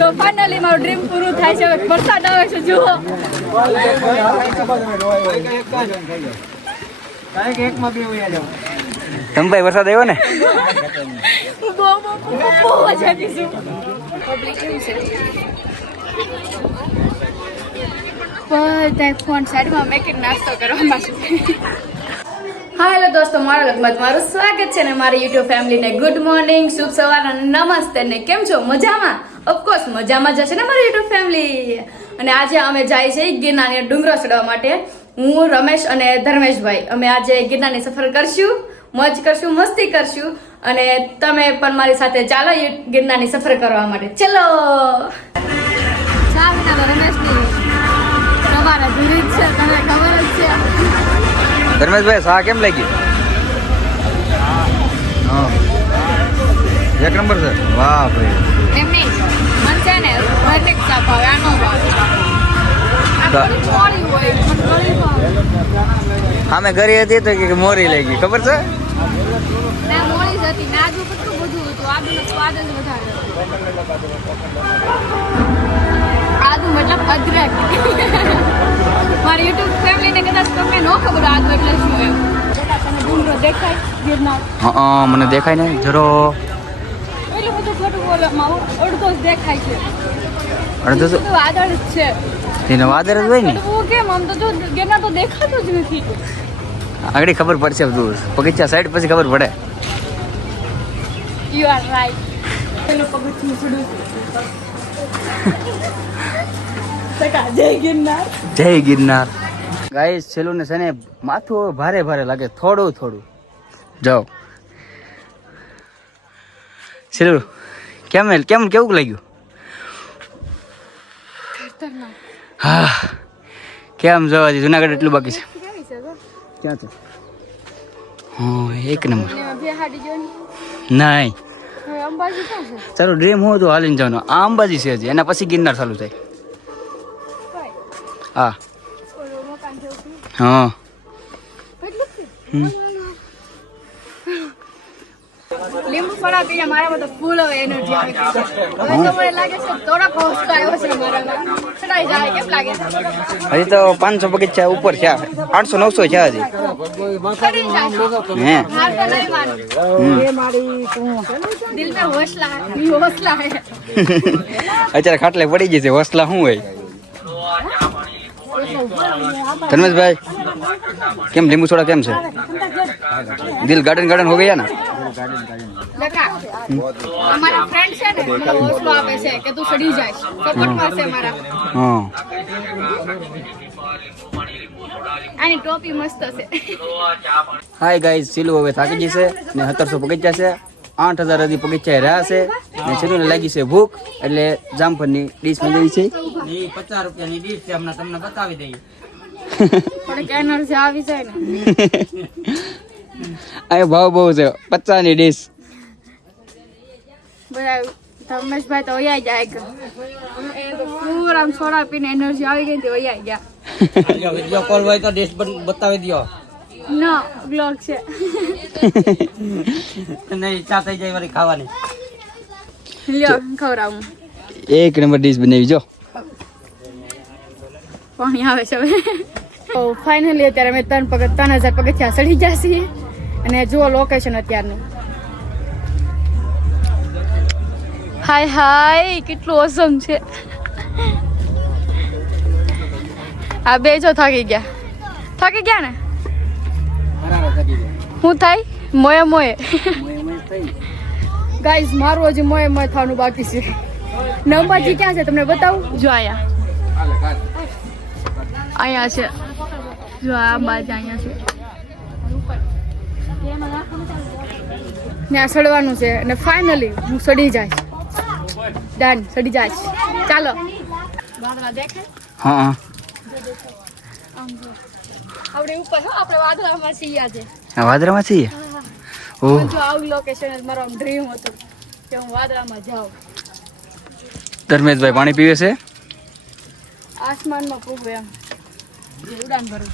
તો ફાઇનલી મારું ડ્રીમ પૂરું થાય છે. વરસાદ આવે છે જુઓ. ભાઈ વરસાદ આવ્યો ને? બહુ મજા કીધું. પબ્લિક કેવું છે? બધા ફોન સાઈડમાં મેકિંગ નાસ્તો કરવામાં છે. હા હેલો દોસ્તો, મારા લગમાં તમારું સ્વાગત છે ને મારી યુટ્યુબ ફેમિલીને ગુડ મોર્નિંગ, શુભ સવાર અને નમસ્તે. ને કેમ છો? મજામાં? ઓફકોર્સ મજામાં જશે ને મારી યુટ્યુબ ફેમિલી. અને આજે અમે જાય છે ગિરનારની ડુંગરો ચડવા માટે. હું, રમેશ અને ધર્મેશભાઈ અમે આજે ગિરનારની સફર કરશું, મોજ કરશું, મસ્તી કરશું અને તમે પણ મારી સાથે ચાલો ગિરનારની સફર કરવા માટે. ચલો. રમેશની સવારે ધીરી છે, તને ખબર જ છે. ધર્મેશભાઈ શા કેમ લાગી? એક નંબર છે. વાહ ભાઈ. એમ નહીં, મન છે ને ભરતેક સાપ આવે, આનો ભાવે. અમે ઘરે હતી તો કે મોરી લાગી, ખબર છે? ના મોળી જ હતી, ના આદુ કેટલું બધું હતું, આદુનો સ્વાદ જ વધારે હતો. આદુ મતલબ અદરક. મારી યુટ્યુબ ફેમિલીને કદાચ તમને ન ખબર આદુ એટલે શું એમ. તને ડુંગરો દેખાય ગિરનાર? હા મને દેખાય ને જરો. એટલું બધું ખોટું બોલવામાં અડધો જ દેખાય છે. અડધો તો વાદળ જ છે. એનો વાદર જ હોય ને. હું કેમ આમ તો જો ગિરનાર તો દેખાતું જ નથી. આગળ ખબર પડશે દૂર પગથિયા સાઈડ પછી ખબર પડે. You are right. પેલો પગથિયું છોડું. જય ગિરનાર. જય ગિરનાર. ગાઈસ છેલ્લું ને છે ને માથું ભારે ભારે લાગે, થોડું થોડું. જાઓ છેલ્લું કેવું લાગ્યું? હા કેમ જવા દે, જુનાગઢ એટલું બાકી છે. ક્યાં છે? હા એક નંબર. નહીં ચાલો ડ્રીમ હું તો હાલીને જવાનું. આ અંબાજી છે હજી, એના પછી ગિરનાર ચાલુ થાય. હા હા. લીંબુ સોડા પીને મારામાં તો ફૂલ હવે એનર્જી આવી ગઈ છે. હવે તો મને લાગે છે થોડાક હોસ્ટ આવ્યો છે મારામાં. ચડાઈ જાય કેમ લાગે? હજી તો 500 પગથિયા ઉપર છે, 800-900 છે હજી. ચડી જાય. હે હાર તો નહીં માનું. દિલ में हौसला है. અત્યારે ખાટલે પડી ગઈ છે, હોસલા શું હોય? ધર્મેશભાઈ કેમ લીંબુ સોડા કેમ છે? દિલ ગાર્ડન હો ગયા ને? લખા અમારા ફ્રેન્ડ છે ને મને હોસલો આપે છે કે તું ચડી જાય, સપોર્ટ કરશે મારા. હા આની ટોપી મસ્ત છે. હાય ગાઈઝ, સિલુ હવે થાકી જશે ને 1700 પગથિયા છે, 8000 હજી પગથિયા રહ્યા છે ને સિલુને લાગી છે ભૂખ એટલે જામફળની ડીશ મંગાવી છે. 50 રૂપિયાની ડીશ છે, હમણાં તમને બતાવી દઈએ. થોડીક એનર્જી આવી જાય ને. આ ભાવ બહુ છે, 50 ની ડીશ. બધા ધર્મેશભાઈ તો વયા જાય. એ તો પૂરા સોડા પીને એનર્જી આવી ગઈ તો વયા ગયા. વિડિયો કોલ હોય તો ડીશ બતાવી દો. ના બ્લોગ છે. નહીં ઈચ્છા થઈ જાય વારી ખાવાની. લ્યો ખવડાવું. એક નંબર ડીશ બનાવી જો. પાણી આવે છે હવે. તો ફાઇનલી અત્યારે અમે 3000 પગથિયા ચડી ગયા છીએ અને જુઓ લોકેશન અત્યારનું. હાય કેટલું ઓસમ છે. આ બે જો થાકી ગયા ને. શું થાય? મોયે ગાઈઝ મારું હજી મોયે થવાનું બાકી છે. અંબાજી ક્યાં છે તમને બતાવું? જો અહીંયા છે. જો આ અંબાજી અહીંયા છે. ત્યાં ચડવાનું છે અને ફાઇનલી હું ચડી જાય. ડન, ચડી જાય. ચાલો. હા આપણે ઉપર આપણે વાદળામાં છીએ આજે. વાદરામાં છીએ. ઓહ જો આવું લોકેશન મારો ડ્રીમ હતું કે હું વાદળામાં જાઉં. ધર્મેશભાઈ પાણી પીવે છે. આસમાનમાં ખૂબ એમ ઉડાન ભરું.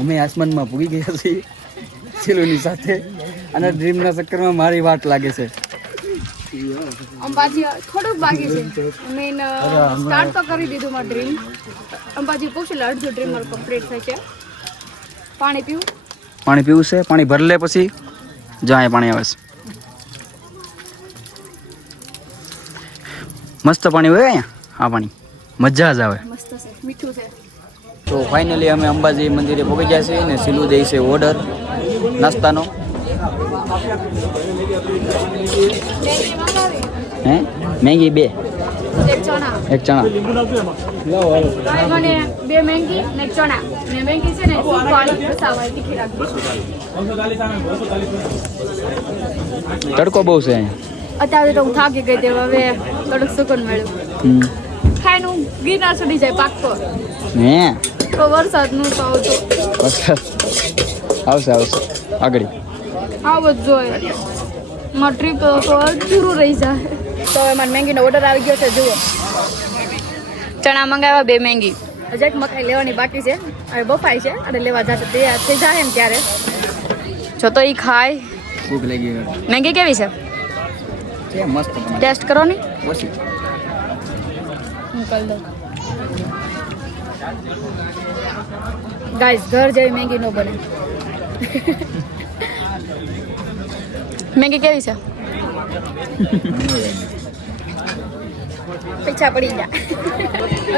અમે આસમાનમાં પૂગી ગયા છીએ સિલુની સાથે અને ડ્રીમના ચક્કરમાં મારી વાટ લાગે છે. અંબાજી થોડુંક બાકી છે મેન સ્ટાર્ટ તો કરી દીધું મારું ડ્રીમ અંબાજી પૂછેલ અડધું ડ્રીમ મારું કમ્પ્લીટ થાય છે પાણી પીવું છે પાણી ભરી લે પછી જાય પાણી આવે છે મસ્ત પાણી હોય અહીંયા આ પાણી મજા જ આવે મસ્ત છે મીઠું છે તો ફાઇનલી અમે અંબાજી મંદિરે પહોંચી ગયા છીએ અને સિલુ દે છે ઓર્ડર નાસ્તાનો હે મેંગી 2 એક ચણા એક ચણા મને 2 મેંગી ને એક ચણા ને મેંગી છે ને પાણી રસાવાળી તીખી રાખી તડકો બહુ છે અહીંયા અત્યારે તો હું થાકી ગઈ તે હવે થોડુંક સુકૂન મળ્યું ખાઈને હું ગિરનાર ચડી જાય પાક્કો હે તો વરસાદ નું તો આવતો આવશે આગળ આવો જ જોઈએ મારું ટ્રીપ તો અધૂરું રહી જાય તો એમાં મેંગીનો ઓર્ડર આવી ગયો છે જુઓ ચણા મંગાવ્યા 2 મેંગી હજી એક મકાઈ લેવાની બાકી છે હવે બફાઈ છે અને લેવા જશે તે થઈ જાય ને ત્યારે જો તો એ ખાય ભૂખ લાગી મેંગી કેવી છે મસ્ત ટેસ્ટ કરો ને ઓછી મોકલ દો ગાઈસ ઘર જેવી મેંગી ન બને મેંગી કેવી છે પીછા પડી ગયા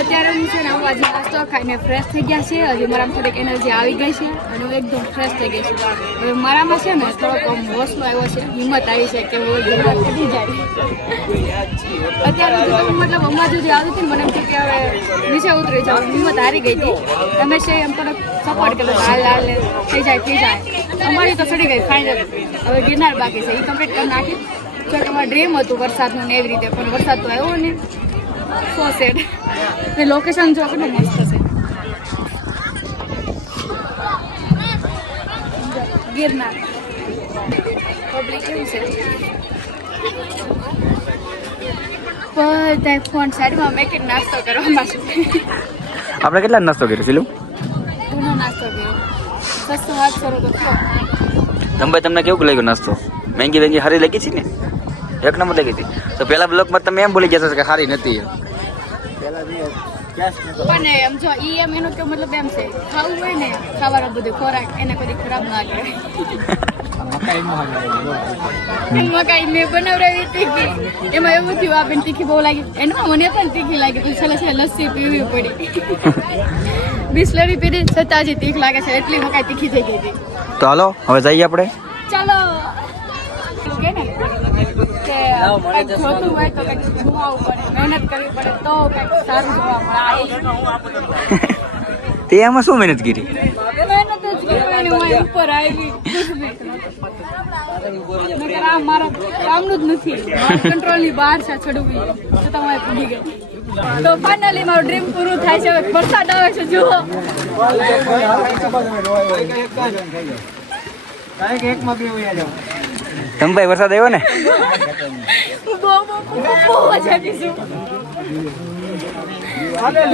અત્યારે હું છે ને હું આજે નાસ્તો ખાઈને ફ્રેશ થઈ ગયા છે હજી મારામાં થોડીક એનર્જી આવી ગઈ છે અને હું એકદમ ફ્રેશ થઈ ગઈ છું હવે મારામાં છે ને થોડોક હોસલો આવ્યો છે હિંમત આવી છે કે હું ચડી જાય અત્યારે સુધી તો મતલબ અમાર સુધી આવી હતી ને મને એમ થયું કે હવે નીચે ઉતરી જાઉં હિંમત હારી ગઈ હતી તમે છે એમ થોડોક સપોર્ટ કર્યો હાલ થઈ જાય અમારી તો ચડી ગઈ ફાઇનલ હવે ગિરનાર બાકી છે એ કમ્પ્લીટ કરી નાખી જો તમારું ડ્રીમ હતું વરસાદનું ને એવી રીતે પણ વરસાદ તો આવ્યો ને સો સેડ ને લોકેશન જો કેટલું મસ્ત છે ગિરનાર પબ્લિક કેવું છે બધા ફોન સાઈડમાં મેં કે નાસ્તો કરવામાં છું આપણે કેટલા નાસ્તો કર્યો સિલુ ઘણો નાસ્તો કર્યો 600-800 તો થયો તમે તમને કેવું લાગ્યો નાસ્તો મેંગી સારી લાગી છે ને એક નંબર લાગી હતી તો પેલા બ્લોકમાં તમે એમ બોલી ગયા કે સારી નથી પણ એમ જો ઈ એમ એનો કે મતલબ એમ છે ખાવું હોય ને ખાવાનું બધું ખોરાક એને કદી ખરાબ ના લાગે મકાઈ મેં બનાવડાવી તીખી એમાં એવું થયું આપણને તીખી બહુ લાગી એમાં મને પણ તીખી લાગી પછી છેલ્લે લસ્સી પીવી પડી બિસ્લરી પીધી છતાં હજી તીખ લાગે છે એટલી મકાઈ તીખી થઈ ગઈ હતી તો હાલો હવે જઈએ આપણે ચાલો કે ને કે કંઈક જોતું હોય તો કંઈક જોવાવું પડે મહેનત કરવી પડે તો કંઈક સારું જોવા મળે તે એમાં શું મહેનત કરી મહેનત જ કરવાની હોય ઉપર આવી આ મારા કામનું જ નથી કંટ્રોલની બહાર છે ચડવી તો તમારે પૂરી ગઈ તો ફાઇનલી મારું ડ્રીમ પૂરું થાય છે હવે વરસાદ આવે છે જુઓ તમભાઈ વરસાદ આવ્યો ને બહુ મજા આપીશું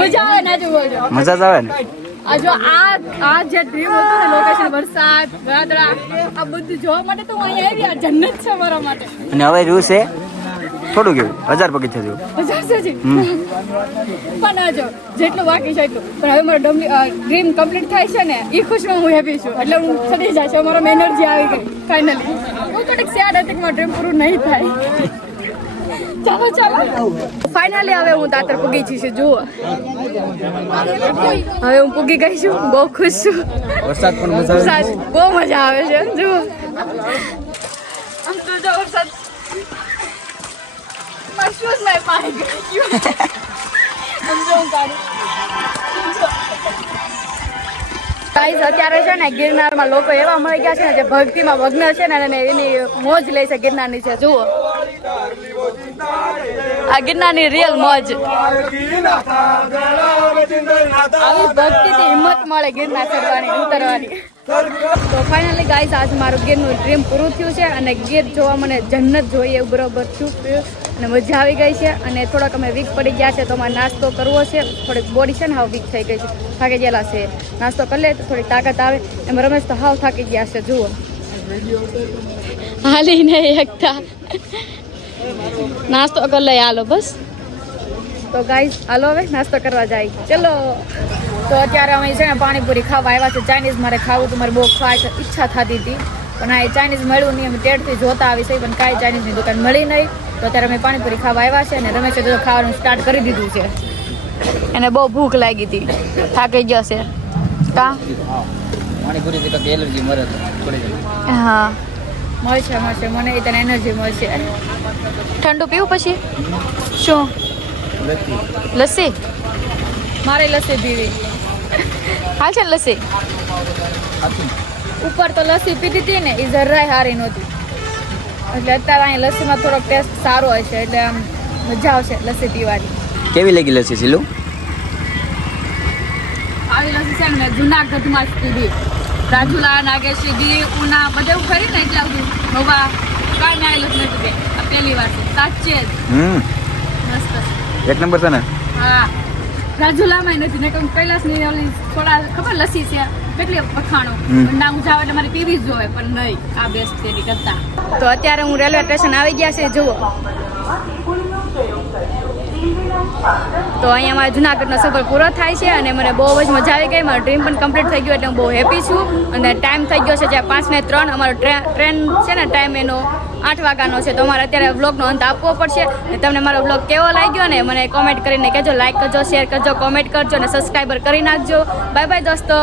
મજા આવે ને જુઓ મજા જ આવે ને આ જો આ જે ડ્રીમ હતું ને લોકેશન વરસાદ વાદળા આ બધું જોવા માટે તો હું અહીંયા આવી આ જન્નત છે મારા માટે અને હવે જોયું છે થોડું કેવું 1000 પગથિયા જેવું 1000 છે જી પણ આ જો જેટલું બાકી છે એટલું પણ હવે મારો ડ્રીમ કમ્પ્લીટ થાય છે ને એ ખુશમાં હું હેપી છું એટલે હું ચડી જાય છે મારો એનર્જી આવી ગઈ ફાઇનલી હું થોડીક સેડ હતી કે મારું ડ્રીમ પૂરું નહીં થાય ચાલો ફાઇનલી હવે હું દાતર પૂગી છું જુઓ હવે હું પૂગી ગઈ છું બહુ ખુશ છું વરસાદ પણ મજા આવે બહુ મજા આવે છે જુઓ આમ તો જો વરસાદ મારા શૂઝ માં પાણી ગયું સમજો હું કાઢું ગાઈસ અત્યારે છે ને ગિરનારમાં લોકો એવા મળી ગયા છે ને જે ભક્તિમાં મગ્ન છે ને અને એની મોજ લે છે ગિરનારની છે જુઓ આ ગિરનારની રિયલ મોજ આવી ભક્તિથી હિંમત મળે ગિરનાર ચડવાની ઉતરવાની તો ફાઇનલી ગાઈસ આજ મારું ગીરનું ડ્રીમ પૂરું થયું છે અને ગીર જોવા મને જન્નત જોઈએ એવું બરોબર થયું અને મજા આવી ગઈ છે અને થોડોક અમે વીક પડી ગયા છે તો અમારે નાસ્તો કરવો છે થોડીક બોડી છે ને હાવ વીક થઈ ગઈ છે થાકી ગયેલા છે નાસ્તો કરી લે તો થોડી તાકાત આવે એમ રમેશ તો હાવ થાકી ગયા છે જુઓ હાલીને એકતા નાસ્તો કરી લઈએ હાલો બસ. તો ગાઈસ હાલો હવે નાસ્તો કરવા જાય ચલો. તો અત્યારે અમે છે ને પાણીપુરી ખાવા આવ્યા છે. ચાઇનીઝ મારે ખાવું તો મારે બહુ ખાવા ઈચ્છા થતી હતી, પણ આ ચાઇનીઝ મળ્યું નહીં. અમે ટેડથી જોતા આવી છે પણ કાંઈ ચાઇનીઝની દુકાન મળી નહીં. તો અત્યારે અમે પાણીપુરી ખાવા આવ્યા છે અને રમેશે તો ખાવાનું સ્ટાર્ટ કરી દીધું છે. એને બહુ ભૂખ લાગી હતી, થાકી ગયો છે કા. પાણીપુરી થી કઈ એલર્જી મરે હા મળશે મને એ તને એનર્જી મળશે. ઠંડુ પીવું પછી શું? લસ્સી? મારે લસ્સી પીવી. હાલ છે ને લસ્સી? ઉપર તો લસ્સી પીધી હતી ને એ જરાય સારી નહોતી, એટલે અત્યારે અહીંયા લસ્સીમાં થોડોક ટેસ્ટ સારો હશે, એટલે આમ મજા આવશે લસ્સી પીવાની. કેવી લાગી લસ્સી સિલુ? આવી લસ્સી છે ને જુનાગઢમાં જ પીધી. રાજુલા, નાગેશી, ઉના બધે ફરી ને એટલે આવું નવા કાંઈ ના આવેલું જ નથી. આ પહેલી વાર છે સાચે જ મસ્ત એક નંબર છે ને? હા રાજુલામાં નથી ને કહું કૈલાસની ઓલી થોડા ખબર લસ્સી છે કેટલી વખાણો ના હું જાવ એટલે મારે પીવી જ જોઈએ, પણ નહીં આ બેસ્ટ છે એની કરતા. તો અત્યારે હું રેલવે સ્ટેશન આવી ગયા છે જુઓ. તો અહીંયા મારા જુનાગઢનો સફર પૂરો થાય છે અને મને બહુ જ મજા આવી ગઈ. મારું ડ્રીમ પણ કમ્પ્લીટ થઈ ગયું એટલે હું બહુ હેપી છું. અને ટાઈમ થઈ ગયો છે જ્યાં 5:03. અમારો ટ્રેન છે ને ટાઈમ એનો 8 વાગ્યાનો છે. તો અમારે અત્યારે વ્લોગનો અંત આપવો પડશે. અને તમને મારો વ્લોગ કેવો લાગ્યો ને મને કોમેન્ટ કરીને કહેજો. લાઈક કરજો, શેર કરજો, કોમેન્ટ કરજો અને સબસ્ક્રાઈબર કરી નાખજો. બાય બાય દોસ્તો.